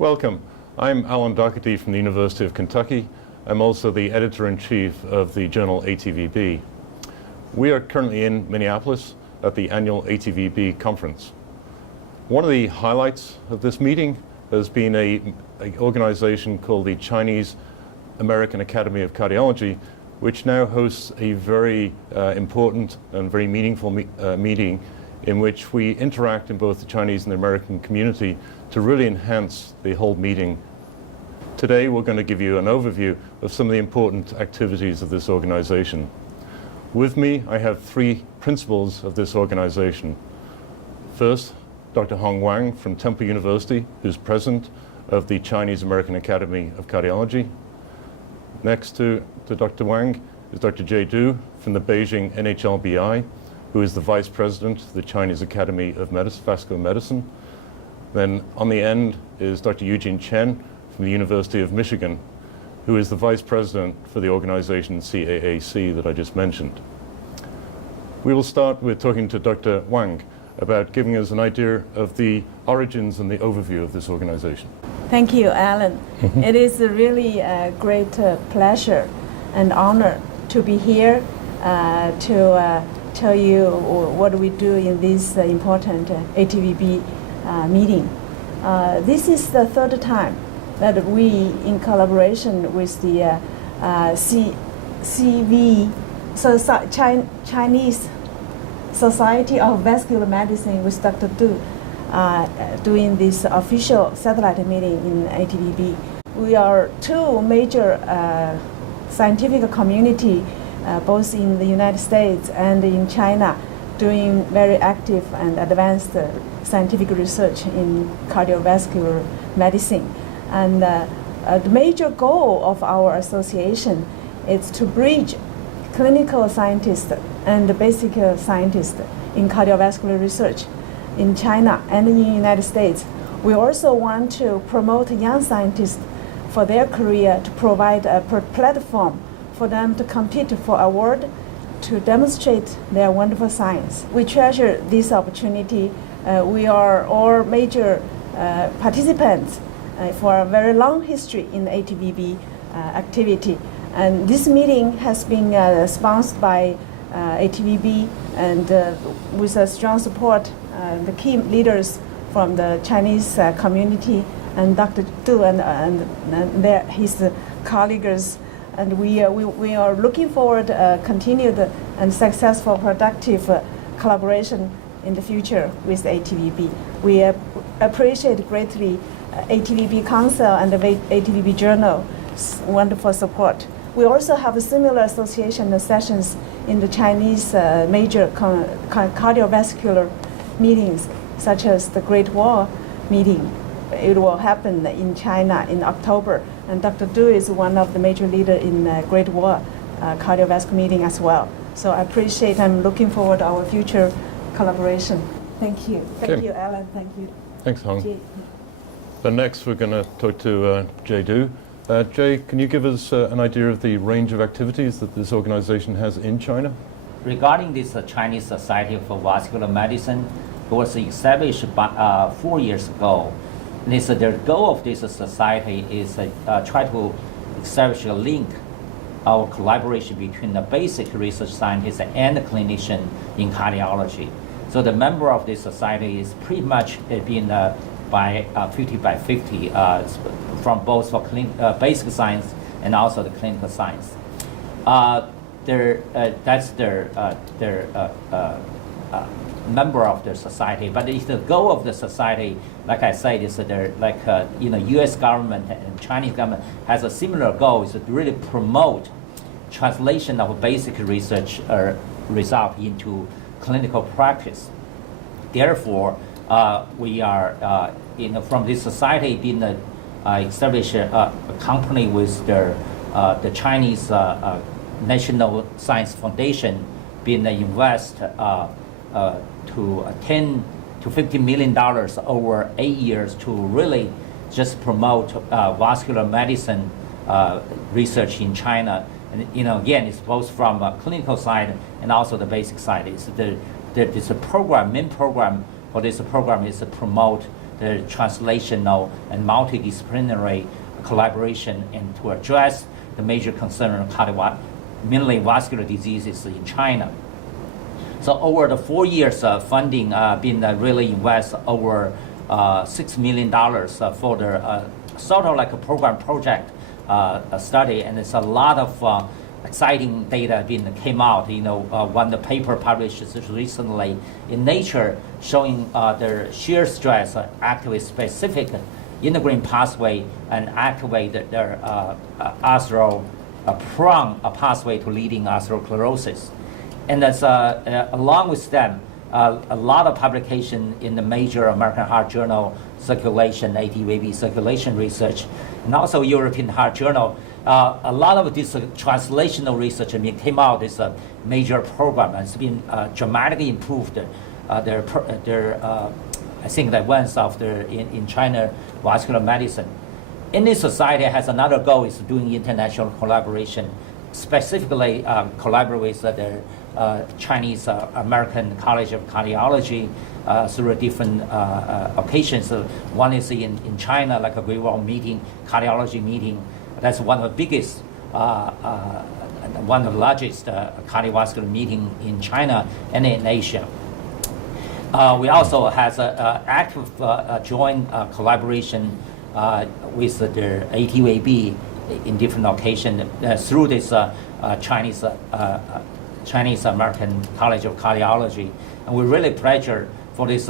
Welcome. I'm Alan Daugherty from the University of Kentucky. I'm also the editor-in-chief of the journal ATVB. We are currently in Minneapolis at the annual ATVB conference. One of the highlights of this meeting has been an organization called the Chinese American Academy of Cardiology, which now hosts a very important and very meaningful meeting in which we interact in both the Chinese and the American community to really enhance the whole meeting. Today we're going to give you an overview of some of the important activities of this organization. With me, I have three principals of this organization. First, Dr. Wang from Temple University, who's president of the Chinese American Academy of Cardiology. Next to Dr. Wang is Dr. Jay Du from the Beijing NHLBI, who is the vice president of the Chinese Academy of Vascular Medicine. Then on the end is Dr. Eugene Chen from the University of Michigan, who is the vice president for the organization CAAC that I just mentioned. We will start with talking to Dr. Wang about giving us an idea of the origins and the overview of this organization. Thank you, Alan. It is a really great pleasure and honor to be here to tell you what we do in this important ATVB meeting. This is the third time that we, in collaboration with the Chinese Society of Vascular Medicine with Dr. Du, doing this official satellite meeting in ATVB. We are two major scientific community, both in the United States and in China, doing very active and advanced scientific research in cardiovascular medicine. And the major goal of our association is to bridge clinical scientists and basic scientists in cardiovascular research in China and in the United States. We also want to promote young scientists for their career, to provide a platform for them to compete for award, to demonstrate their wonderful science. We treasure this opportunity. We are all major participants for a very long history in the ATVB activity. And this meeting has been sponsored by ATVB and with a strong support, the key leaders from the Chinese community and Dr. Du and his colleagues. And we are looking forward to continued and successful, productive collaboration in the future with ATVB. We appreciate greatly ATVB Council and the ATVB Journal's wonderful support. We also have similar association sessions in the Chinese major cardiovascular meetings, such as the Great Wall meeting. It will happen in China in October, and Dr. Du is one of the major leaders in Great Wall cardiovascular meeting as well. So I appreciate, I'm looking forward to our future collaboration. Thank you. Thank you, Alan. Thank you. Thanks, Hong. Then next we're going to talk to Jay Du. Jay, can you give us an idea of the range of activities that this organization has in China? Regarding this Chinese Society for Vascular Medicine, it was established 4 years ago. The goal of this society is try to establish a link, our collaboration between the basic research scientists and the clinician in cardiology. So the member of this society is pretty much being by 50 by 50 from both for basic science and also the clinical science. That's their member of the society, but it's the goal of the society, like I said, is that U.S. government and Chinese government has a similar goal, is to really promote translation of basic research result into clinical practice. Therefore, we are from this society being establish a company with the Chinese National Science Foundation being invest to $10 to $50 million over 8 years to really just promote vascular medicine research in China. And again, it's both from a clinical side and also the basic side. It's the program, main program for this program is to promote the translational and multidisciplinary collaboration and to address the major concern of mainly vascular diseases in China. So over the 4 years, funding been really invest over $6 million for the sort of like a program project study, and it's a lot of exciting data came out. One the paper published recently in Nature showing the shear stress activates specific integrin pathway and activate their prone pathway to leading atherosclerosis. And that's along with them, a lot of publication in the major American Heart Journal circulation, ATVB circulation research, and also European Heart Journal. A lot of this translational research came out as a major program, and it's been dramatically improved I think the advance of in China vascular medicine. Any society has another goal is doing international collaboration, specifically collaborate with the Chinese American College of Cardiology through different occasions. One is in China, like a Great Wall meeting, cardiology meeting. That's one of the biggest, one of the largest cardiovascular meeting in China and in Asia. We also has an active joint collaboration with the ATVB in different occasions through this Chinese American College of Cardiology, and we're really pleasure for this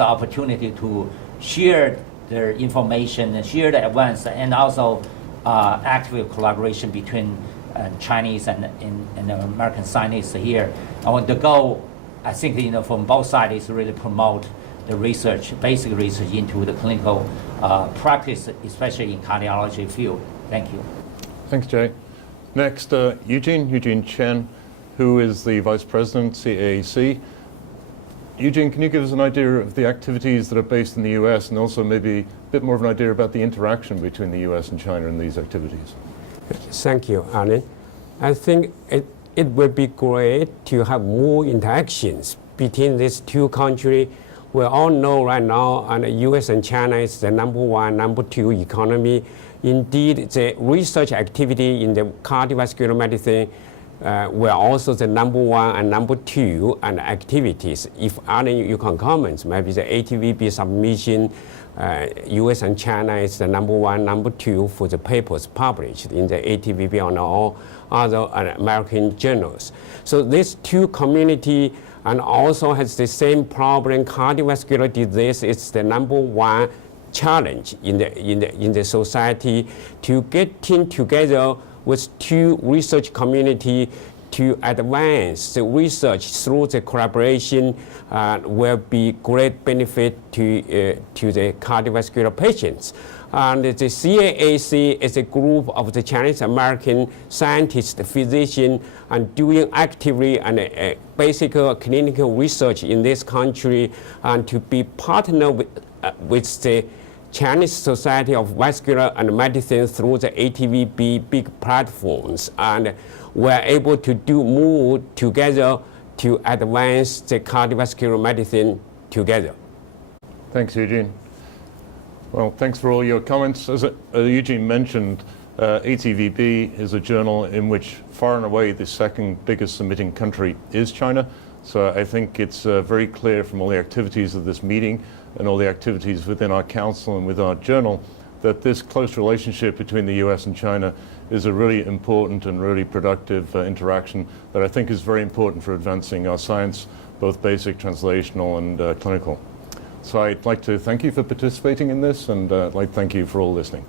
opportunity to share their information, share the events, and also active collaboration between Chinese and American scientists here. And the goal, I think, from both sides is really promote the research, basic research into the clinical practice, especially in cardiology field. Thank you. Thanks, Jay. Next, Eugene Chen, who is the Vice President, CAAC. Eugene, can you give us an idea of the activities that are based in the US, and also maybe a bit more of an idea about the interaction between the US and China in these activities? Thank you, Alan. I think it would be great to have more interactions between these two countries. We all know right now, the US and China is the number one, number two economy. Indeed, the research activity in the cardiovascular medicine were also the number one and number two and activities. If Alan, you can comment, maybe the ATVB submission, US and China is the number one, number two for the papers published in the ATVB and all other American journals. So these two communities and also has the same problem. Cardiovascular disease is the number one challenge in the society. To get together with two research community to advance the research through the collaboration will be great benefit to the cardiovascular patients. And the CAAC is a group of the Chinese American scientists, physicians, and doing actively and basic clinical research in this country, and to be partner with the Chinese Society of Vascular and Medicine through the ATVB big platforms, and we're able to do more together to advance the cardiovascular medicine together. Thanks, Eugene. Well, thanks for all your comments. As Eugene mentioned, ATVB is a journal in which far and away the second biggest submitting country is China. So I think it's very clear from all the activities of this meeting and all the activities within our council and with our journal that this close relationship between the US and China is a really important and really productive interaction that I think is very important for advancing our science, both basic, translational, and clinical. So I'd like to thank you for participating in this, and I'd like to thank you for all listening.